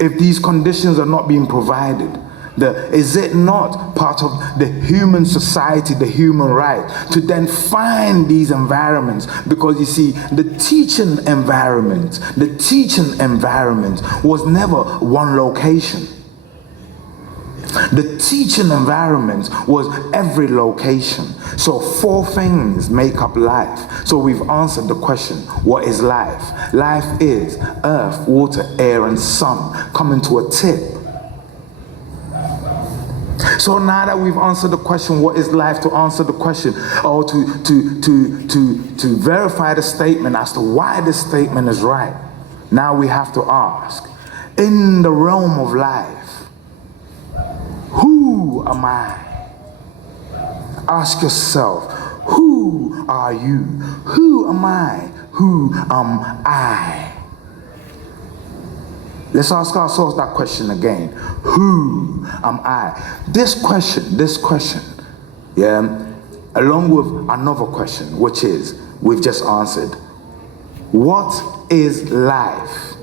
if these conditions are not being provided? Is it not part of the human society, the human right, to then find these environments? Because you see, the teaching environment was never one location. The teaching environment was every location. So 4 things make up life. So we've answered the question, what is life? Life is earth, water, air, and sun coming to a tip. So now that we've answered the question, what is life, to answer the question, or to verify the statement as to why this statement is right, now we have to ask, in the realm of life, who am I? Ask yourself, who are you? Who am I? Who am I? Let's ask ourselves that question again. Who am I? This question, yeah, along with another question, which is, we've just answered, what is life?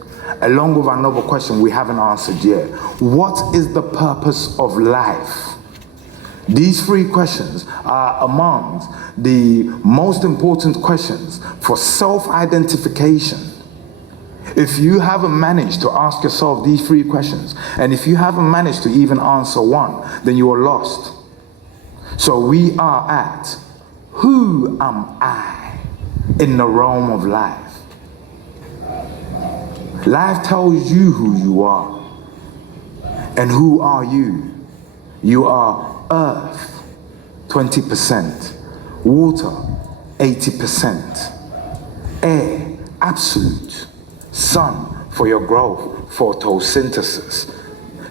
Along with another question we haven't answered yet. What is the purpose of life? These 3 questions are among the most important questions for self-identification. If you haven't managed to ask yourself these 3 questions, and if you haven't managed to even answer one, then you are lost. So we are at, who am I in the realm of life? Life tells you who you are. And who are you? You are earth, 20%, water, 80%, air, absolute, sun for your growth, photosynthesis.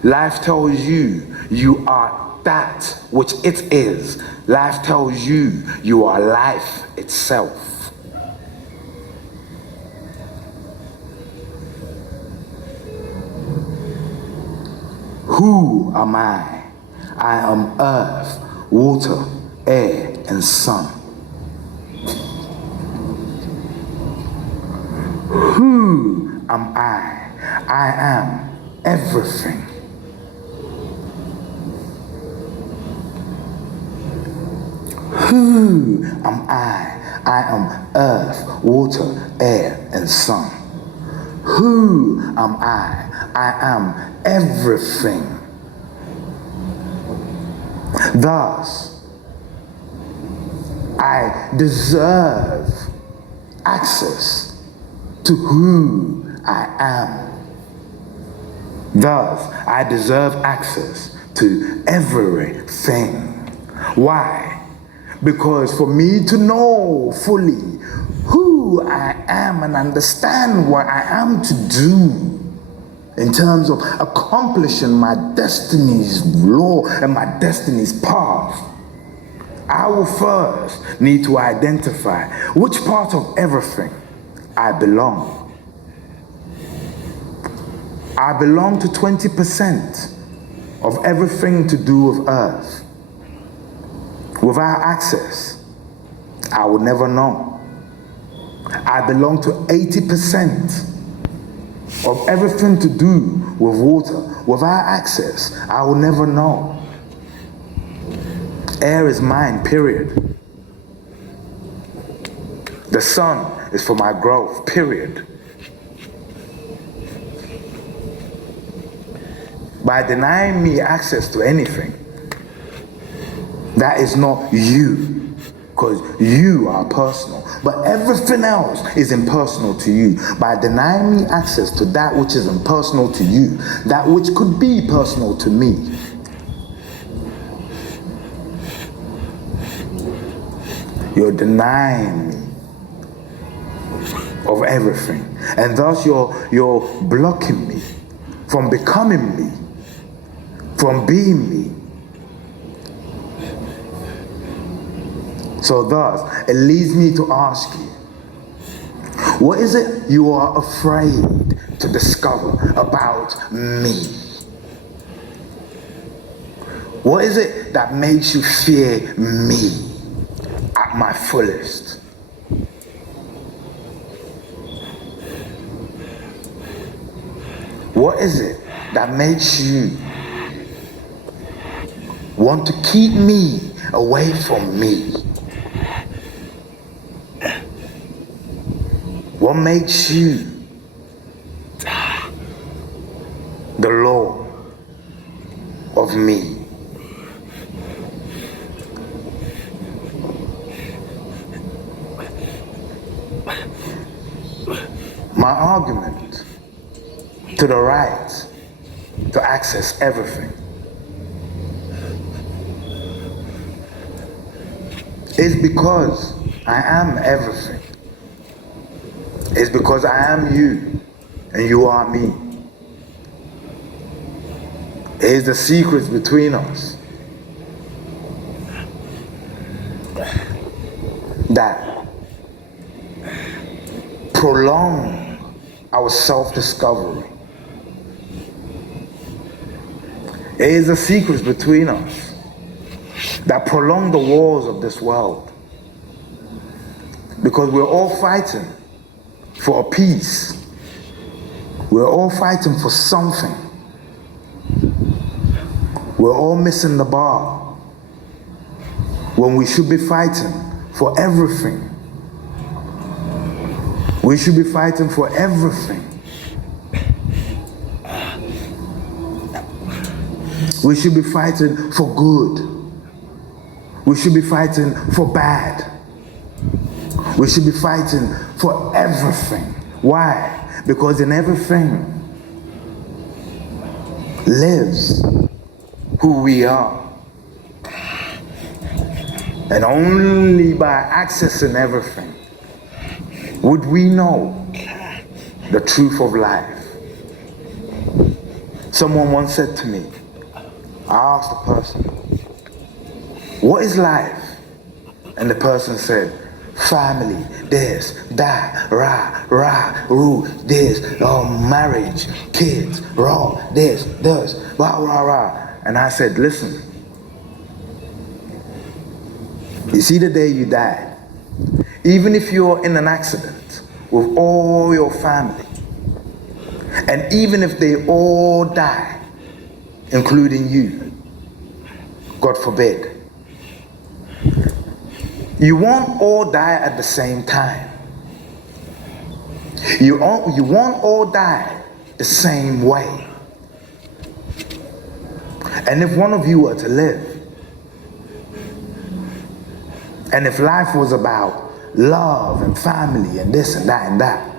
Life tells you you are that which it is. Life tells you you are life itself. Who am I? I am earth, water, air, and sun. Who am I? I am everything. Who am I? I am earth, water, air, and sun. Who am I? I am everything. Thus, I deserve access to who I am. Thus, I deserve access to everything. Why? Because for me to know fully who I am and understand what I am to do in terms of accomplishing my destiny's law and my destiny's path, I will first need to identify which part of everything I belong. I belong to 20% of everything to do with earth. Without access, I would never know. I belong to 80% of everything to do with water. Without access, I will never know. Air is mine, period. The sun is for my growth, period. By denying me access to anything, that is not you, because you are personal. But everything else is impersonal to you. By denying me access to that which is impersonal to you, that which could be personal to me, you're denying me of everything. And thus you're blocking me from becoming me, from being me. So thus, it leads me to ask you, what is it you are afraid to discover about me? What is it that makes you fear me at my fullest? What is it that makes you want to keep me away from me? What makes you the Lord of me? My argument to the right to access everything is because I am everything. It's because I am you and you are me. It is the secrets between us that prolong our self-discovery. It is the secrets between us that prolong the wars of this world. Because we're all fighting for a peace. We're all fighting for something. We're all missing the bar when we should be fighting for everything. We should be fighting for everything. We should be fighting for good. We should be fighting for bad. We should be fighting for everything. Why? Because in everything lives who we are. And only by accessing everything would we know the truth of life. Someone once said to me, I asked the person, what is life? And the person said, family, this, that, this, marriage, kids, this, rah. And I said, listen, you see the day you die, even if you're in an accident with all your family, and even if they all die, including you, God forbid, you won't all die at the same time. You won't all die the same way. And if one of you were to live, and if life was about love and family and this and that and that,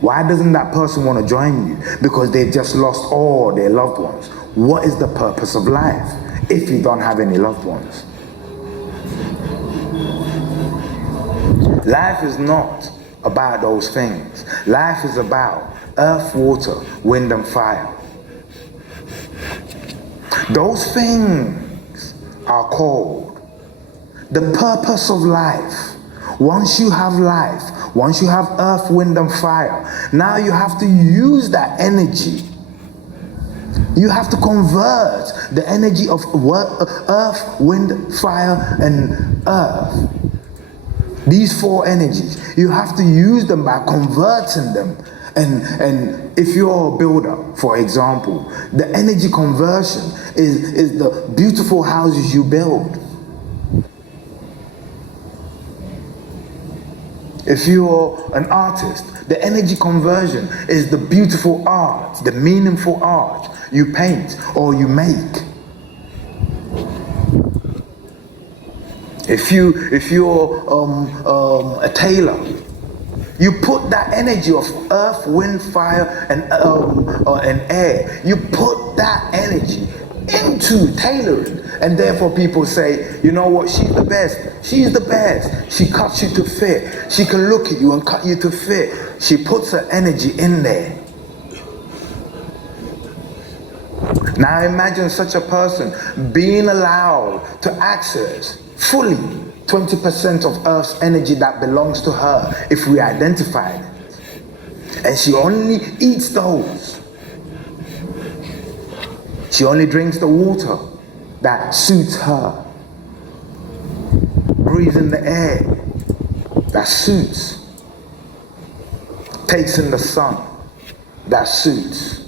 why doesn't that person want to join you? Because they just lost all their loved ones. What is the purpose of life if you don't have any loved ones? Life is not about those things. Life is about earth, water, wind, and fire. Those things are called the purpose of life. Once you have life, once you have earth, wind, and fire, now you have to use that energy. You have to convert the energy of earth, wind, fire, and earth. These four energies, you have to use them by converting them. And if you're a builder, for example, the energy conversion is the beautiful houses you build. If you're an artist, the energy conversion is the beautiful art, the meaningful art you paint or you make. If you're a tailor, you put that energy of earth, wind, fire, and air. You put that energy into tailoring, and therefore people say, you know what? She's the best. She's the best. She cuts you to fit. She can look at you and cut you to fit. She puts her energy in there. Now imagine such a person being allowed to access fully 20% of Earth's energy that belongs to her if we identify it. And she only eats those. She only drinks the water that suits her. Breathes in the air that suits. Takes in the sun that suits.